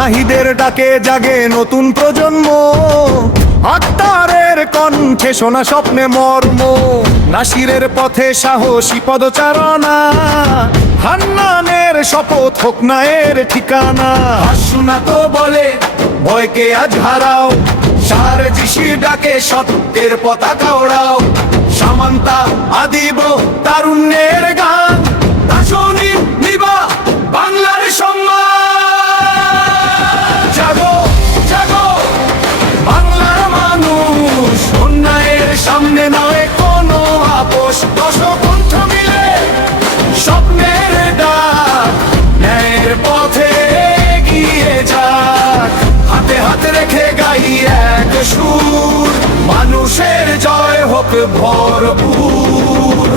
নাহিদের ডাকে জাগে নতুন প্রজন্ম, আত্মারের কণ্ঠে শোনা স্বপ্নে মর্ম, নাসিরের পথে সাহসী পদচারণা, হান্নানের শপথ হোক না এর ঠিকানা। শোনা তো বলে ভয়কে আজ হারাও, সার যিশির ডাকে সত্যের পতাকা ওড়াও, সামান্তা আদিব তারুণ্যের গান, দাসনী নিবা বাংলার সম্মান। জাগো জাগো বাংলার মানুষ, অন্যায়ের সামনে নয় কোনো আপোষ, দশকণ্ঠ মিলে স্বপ্নের ডাক, ন্যায়ের পথে এগিয়ে যাক, হাতে হাতে রেখে গাই এক সুর, মানুষের জয় হোক ভরপুর।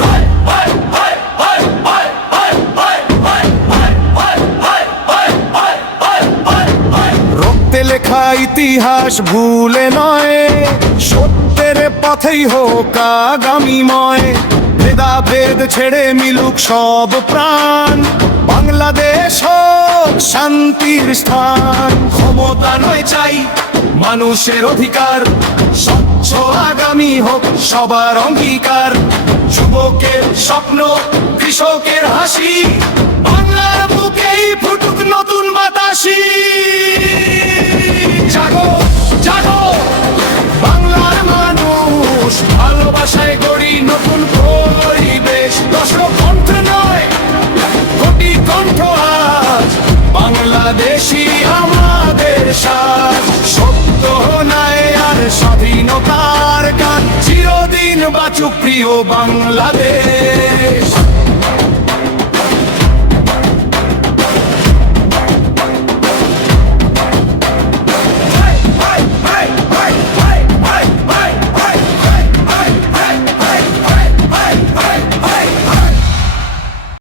রক্তে লেখা ইতিহাস ভুলে নয়, সত্যের পথেই হোক আগামীময়, ভেদাভেদ ছেড়ে মিলুক সব প্রাণ, বাংলাদেশ হোক শান্তির স্থান। ক্ষমতা নয় চাই মানুষের অধিকার, স্বচ্ছ আগামী হোক সবার অঙ্গীকার, যুবকের স্বপ্ন কৃষকের হাসি, বাংলার বুকেই ফুটুক নতুন বাতাসি। জাগো জাগো বাংলার মানুষ, ভালোবাসায় গড়ি নতুন পরিবেশ, দশকণ্ঠ নয় কোটি কণ্ঠ আজ, বাংলাদেশি আমাদের সাজ, সত্য ন্যায় আর স্বাধীনতার গান, চিরদিন বাঁচুক প্রিয় বাংলাদেশ।